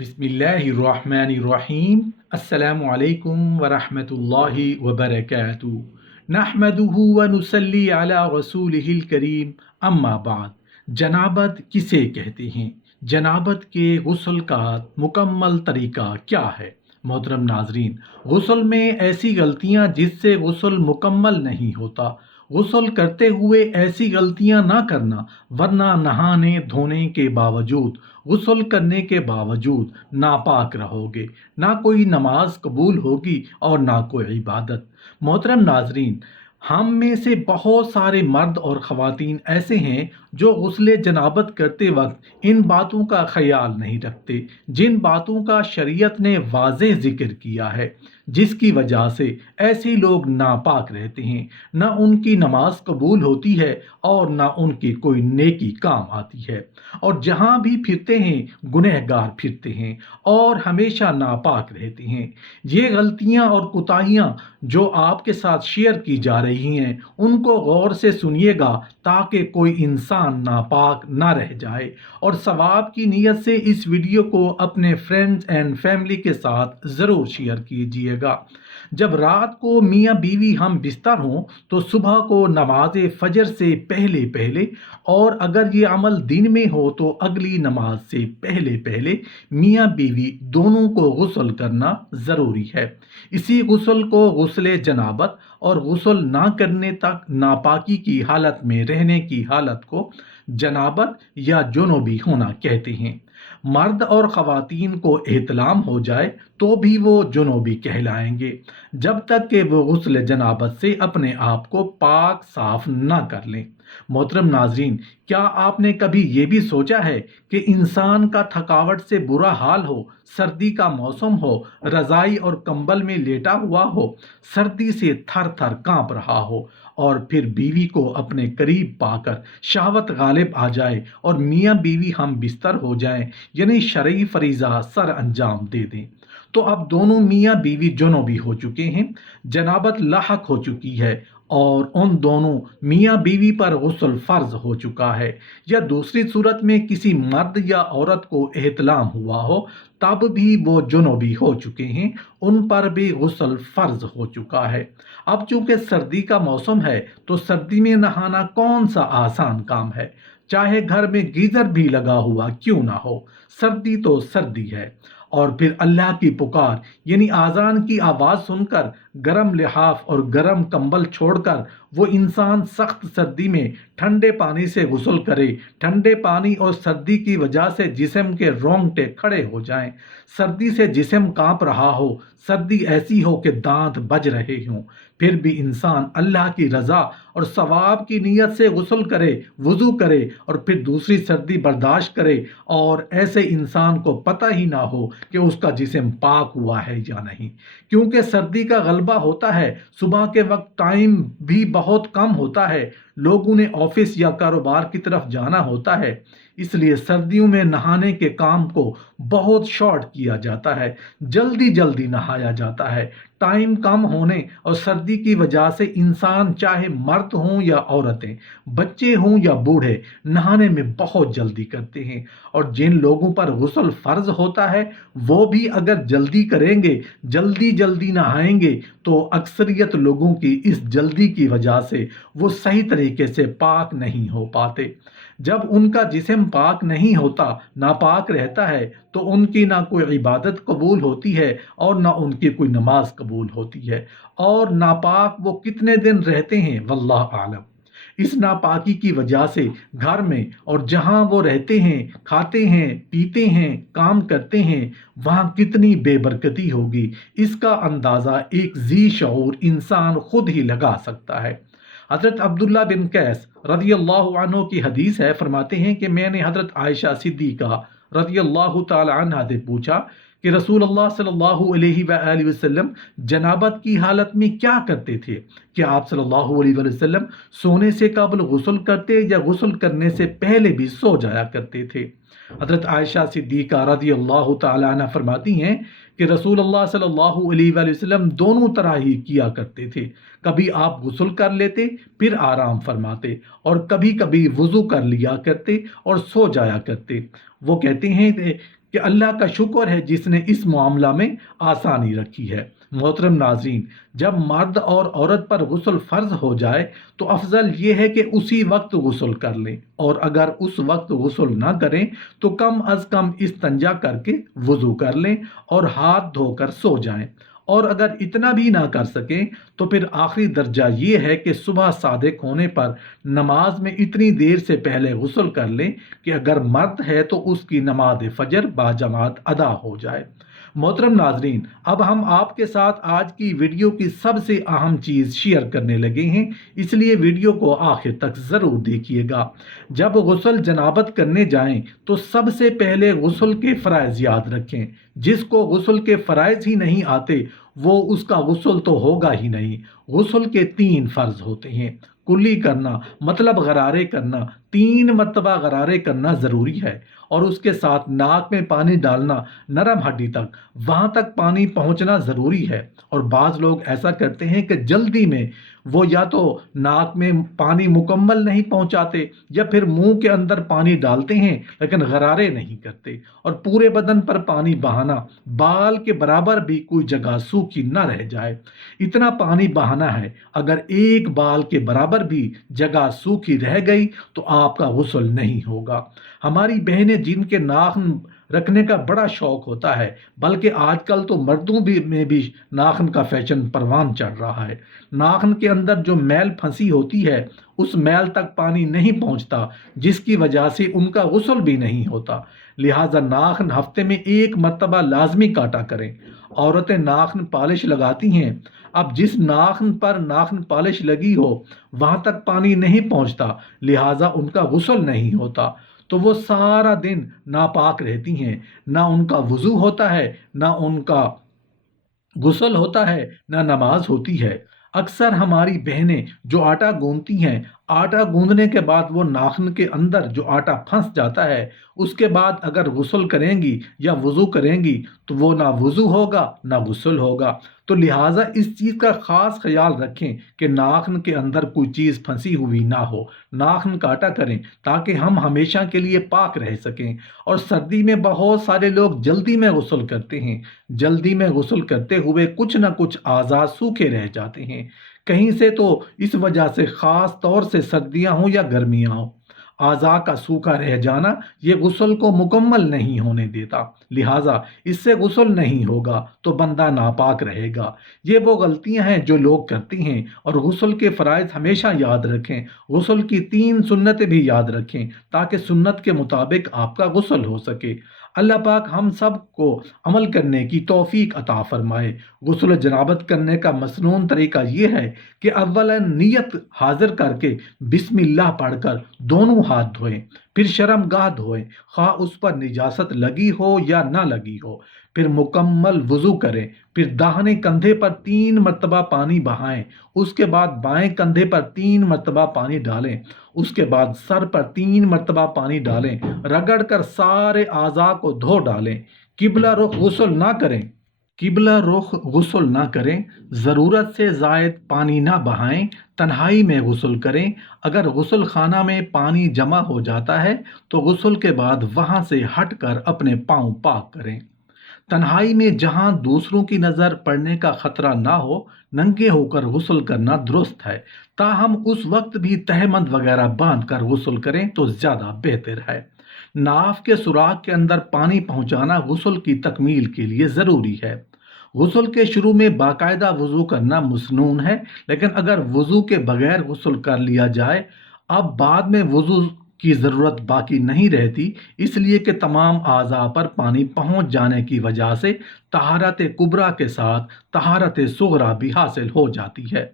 बिस्मिल्लाहिर्रहमानिर्रहीम। अस्सलामु अलैकुम वरहमतुल्लाहि वबरकातुहू। नहमदुहु व नुसल्ली अला रसूलिहिल करीम। अम्मा बाद। जनाबत किसे कहते हैं? जनाबत के गुस्ल का मुकम्मल तरीका क्या है? मोहतरम नाजरीन, गुस्ल में ऐसी गलतियां जिससे गुस्ल मुकम्मल नहीं होता, गुस्ल करते हुए ऐसी गलतियां ना करना, वरना नहाने धोने के बावजूद, गुस्ल करने के बावजूद नापाक रहोगे, ना कोई नमाज कबूल होगी और ना कोई इबादत। मोहतरम नाजरीन, हम में से बहुत सारे मर्द और ख़वातीन ऐसे हैं जो गुस्ले जनाबत करते वक्त इन बातों का ख्याल नहीं रखते, जिन बातों का शरीयत ने वाज़ेह ज़िक्र किया है, जिसकी वजह से ऐसे लोग नापाक रहते हैं। न उनकी नमाज कबूल होती है और न उनकी कोई नेकी काम आती है, और जहाँ भी फिरते हैं गुनहगार फिरते हैं और हमेशा नापाक रहते हैं। ये गलतियाँ और कोताहियाँ जो आपके साथ शेयर की जा रही हैं, उनको गौर से सुनिएगा ताकि कोई इंसान नापाक ना रह जाए, और सवाब की नीयत से इस वीडियो को अपने फ्रेंड्स एंड फैमिली के साथ ज़रूर शेयर कीजिएगा। जब रात को मियाँ बीवी हम बिस्तर हों तो सुबह को नमाज फजर से पहले पहले, और अगर ये अमल दिन में हो तो अगली नमाज से पहले पहले मियाँ बीवी दोनों को गुस्ल करना ज़रूरी है। इसी गुस्ल को गुस्ले जनाबत और गुस्ल ना करने तक नापाकी की हालत में रहने की हालत को जनाबत या जुनूबी होना कहते हैं। मर्द और ख़वातीन को एहतलाम हो जाए तो भी वो जुनूबी कहलाएंगे, जब तक कि वो गुस्ल जनाबत से अपने आप को पाक साफ ना कर लें। मोहतरम नाजरीन, क्या आपने कभी ये भी सोचा है कि इंसान का थकावट से बुरा हाल हो, सर्दी का मौसम हो, रज़ाई और कंबल में लेटा हुआ हो, सर्दी से थर थर कांप रहा हो, और फिर बीवी को अपने करीब पाकर शहवत गालिब आ जाए और मियाँ बीवी हम बिस्तर हो जाएं, यानी शरई फरीज़ा सर अंजाम दे दें, तो अब दोनों मियाँ बीवी जुनूबी हो चुके हैं, जनाबत लाहक हो चुकी है और उन दोनों मियाँ बीवी पर गुस्ल फ़र्ज हो चुका है। या दूसरी सूरत में किसी मर्द या औरत को एहतलाम हुआ हो, तब भी वो जुनूबी हो चुके हैं, उन पर भी गुस्ल फ़र्ज हो चुका है। अब चूंकि सर्दी का मौसम है तो सर्दी में नहाना कौन सा आसान काम है, चाहे घर में गीज़र भी लगा हुआ क्यों ना हो, सर्दी तो सर्दी है। और फिर अल्लाह की पुकार यानी आज़ान की आवाज़ सुनकर गरम लिहाफ और गरम कंबल छोड़कर वो इंसान सख्त सर्दी में ठंडे पानी से गुस्ल करे, ठंडे पानी और सर्दी की वजह से जिस्म के रोंगटे खड़े हो जाएं, सर्दी से जिस्म कांप रहा हो, सर्दी ऐसी हो कि दांत बज रहे हों, फिर भी इंसान अल्लाह की रज़ा और सवाब की नीयत से गुस्ल करे, वज़ू करे और फिर दूसरी सर्दी बर्दाश्त करे, और ऐसे इंसान को पता ही ना हो कि उसका जिस्म पाक हुआ है या नहीं। क्योंकि सर्दी का गलबा होता है, सुबह के वक्त टाइम भी बहुत कम होता है, लोगों ने ऑफिस या कारोबार की तरफ जाना होता है, इसलिए सर्दियों में नहाने के काम को बहुत शॉर्ट किया जाता है, जल्दी जल्दी नहाया जाता है। टाइम कम होने और सर्दी की वजह से इंसान चाहे मर्द हों या औरतें, बच्चे हों या बूढ़े, नहाने में बहुत जल्दी करते हैं, और जिन लोगों पर गुस्ल फ़र्ज होता है वो भी अगर जल्दी करेंगे, जल्दी जल्दी नहाएंगे, तो अक्सरियत लोगों की इस जल्दी की वजह से वो सही तरीके से पाक नहीं हो पाते। जब उनका जिस्म पाक नहीं होता, नापाक रहता है, तो उनकी ना कोई इबादत कबूल होती है और ना उनकी कोई नमाज कबूल होती है, और नापाक वो कितने दिन रहते हैं वल्लाह आलम। इस नापाकी की वजह से घर में और जहां वो रहते हैं, खाते हैं, पीते हैं, काम करते हैं, वहां कितनी बेबरकती होगी, इसका अंदाज़ा एक जी शऊर इंसान खुद ही लगा सकता है। हज़रत अब्दुल्ला बिन कैस रज़ियल्लाहु अन्हु की हदीस है, फरमाते हैं कि मैंने हज़रत आयशा सिद्दीक़ा रज़ियल्लाहु ताला अन्हा से पूछा कि रसूलुल्लाह सल्लल्लाहु अलैहि वसल्लम जनाबत की हालत में क्या करते थे? क्या आप सल्लल्लाहु अलैहि वसल्लम सोने से कबल गुस्ल करते या गुस्ल करने से पहले भी सो जाया करते थे? हज़रत आयशा सिद्दीक़ा रज़ियल्लाहु ताला अन्हा फरमाती हैं कि रसूलुल्लाह सल्लल्लाहु अलैहि वसल्लम दोनों तरह ही किया करते थे। कभी आप गुस्ल कर लेते फिर आराम फरमाते, और कभी कभी वज़ू कर लिया करते और सो जाया करते। वो कहते हैं کہ اللہ کا شکر ہے جس نے اس معاملہ میں آسانی رکھی ہے۔ محترم ناظرین، جب مرد اور عورت پر غسل فرض ہو جائے تو افضل یہ ہے کہ اسی وقت غسل کر لیں، اور اگر اس وقت غسل نہ کریں تو کم از کم استنجا کر کے وضو کر لیں اور ہاتھ دھو کر سو جائیں، اور اگر اتنا بھی نہ کر سکیں تو پھر آخری درجہ یہ ہے کہ صبح صادق ہونے پر نماز میں اتنی دیر سے پہلے غسل کر لیں کہ اگر مرد ہے تو اس کی نماز فجر باجماعت ادا ہو جائے۔ محترم ناظرین، اب ہم آپ کے ساتھ آج کی ویڈیو کی سب سے اہم چیز شیئر کرنے لگے ہیں، اس لیے ویڈیو کو آخر تک ضرور دیکھیے گا۔ جب غسل جنابت کرنے جائیں تو سب سے پہلے غسل کے فرائض یاد رکھیں۔ جس کو غسل کے فرائض ہی نہیں آتے وہ اس کا غسل تو ہوگا ہی نہیں۔ غسل کے 3 فرض ہوتے ہیں۔ کلی کرنا مطلب غرارے کرنا، 3 مرتبہ غرارے کرنا ضروری ہے، اور اس کے ساتھ ناک میں پانی ڈالنا نرم ہڈی تک، وہاں تک پانی پہنچنا ضروری ہے۔ اور بعض لوگ ایسا کرتے ہیں کہ جلدی میں وہ یا تو ناک میں پانی مکمل نہیں پہنچاتے یا پھر منہ کے اندر پانی ڈالتے ہیں لیکن غرارے نہیں کرتے، اور پورے بدن پر پانی بہانا، بال کے برابر بھی کوئی جگہ سوکھی نہ رہ جائے اتنا پانی بہانا ہے۔ اگر ایک بال کے برابر بھی جگہ سوکھی رہ گئی تو آپ کا غسل نہیں ہوگا۔ ہماری بہنیں جن کے ناخن رکھنے کا بڑا شوق ہوتا ہے، بلکہ آج کل تو مردوں میں بھی ناخن کا فیشن پروان چڑھ رہا ہے، ناخن کے اندر جو میل پھنسی ہوتی ہے اس میل تک پانی نہیں پہنچتا، جس کی وجہ سے ان کا غسل بھی نہیں ہوتا۔ لہٰذا ناخن ہفتے میں 1 مرتبہ لازمی کاٹا کریں۔ عورتیں ناخن پالش لگاتی ہیں، اب جس ناخن پر ناخن پالش لگی ہو وہاں تک پانی نہیں پہنچتا، لہٰذا ان کا غسل نہیں ہوتا، تو وہ سارا دن ناپاک رہتی ہیں، نہ ان کا وضو ہوتا ہے، نہ ان کا غسل ہوتا ہے، نہ نماز ہوتی ہے۔ اکثر ہماری بہنیں جو آٹا گوندتی ہیں، آٹا گوندنے کے بعد وہ ناخن کے اندر جو آٹا پھنس جاتا ہے، اس کے بعد اگر غسل کریں گی یا وضو کریں گی تو وہ نہ وضو ہوگا نہ غسل ہوگا۔ تو لہٰذا اس چیز کا خاص خیال رکھیں کہ ناخن کے اندر کوئی چیز پھنسی ہوئی نہ ہو، ناخن کاٹا کریں تاکہ ہم ہمیشہ کے لیے پاک رہ سکیں۔ اور سردی میں بہت سارے لوگ جلدی میں غسل کرتے ہیں، جلدی میں غسل کرتے ہوئے کچھ نہ کچھ اعضاء سوکھے رہ جاتے ہیں، کہیں سے تو اس وجہ سے خاص طور سے سردیاں ہوں یا گرمیاں ہوں، اعضاء کا سوکھا رہ جانا یہ غسل کو مکمل نہیں ہونے دیتا، لہٰذا اس سے غسل نہیں ہوگا تو بندہ ناپاک رہے گا۔ یہ وہ غلطیاں ہیں جو لوگ کرتے ہیں، اور غسل کے فرائض ہمیشہ یاد رکھیں، غسل کی 3 سنتیں بھی یاد رکھیں تاکہ سنت کے مطابق آپ کا غسل ہو سکے۔ اللہ پاک ہم سب کو عمل کرنے کی توفیق عطا فرمائے۔ غسل جنابت کرنے کا مسنون طریقہ یہ ہے کہ اولا نیت حاضر کر کے بسم اللہ پڑھ کر دونوں ہاتھ دھوئیں، پھر شرمگاہ دھوئیں، خواہ اس پر نجاست لگی ہو یا نہ لگی ہو، پھر مکمل وضو کریں، پھر داہنے کندھے پر 3 مرتبہ پانی بہائیں، اس کے بعد بائیں کندھے پر 3 مرتبہ پانی ڈالیں، اس کے بعد سر پر 3 مرتبہ پانی ڈالیں، رگڑ کر سارے اعضاء کو دھو ڈالیں۔ قبلہ رخ غسل نہ کریں، قبلہ رخ غسل نہ کریں، ضرورت سے زائد پانی نہ بہائیں، تنہائی میں غسل کریں۔ اگر غسل خانہ میں پانی جمع ہو جاتا ہے تو غسل کے بعد وہاں سے ہٹ کر اپنے پاؤں پاک کریں۔ تنہائی میں جہاں دوسروں کی نظر پڑنے کا خطرہ نہ ہو، ننگے ہو کر غسل کرنا درست ہے، تاہم اس وقت بھی تہمند وغیرہ باندھ کر غسل کریں تو زیادہ بہتر ہے۔ ناف کے سوراخ کے اندر پانی پہنچانا غسل کی تکمیل کے لیے ضروری ہے۔ غسل کے شروع میں باقاعدہ وضو کرنا مسنون ہے، لیکن اگر وضو کے بغیر غسل کر لیا جائے، اب بعد میں وضو کی ضرورت باقی نہیں رہتی، اس لیے کہ تمام اعضاء پر پانی پہنچ جانے کی وجہ سے طہارت کبریٰ کے ساتھ طہارت صغریٰ بھی حاصل ہو جاتی ہے۔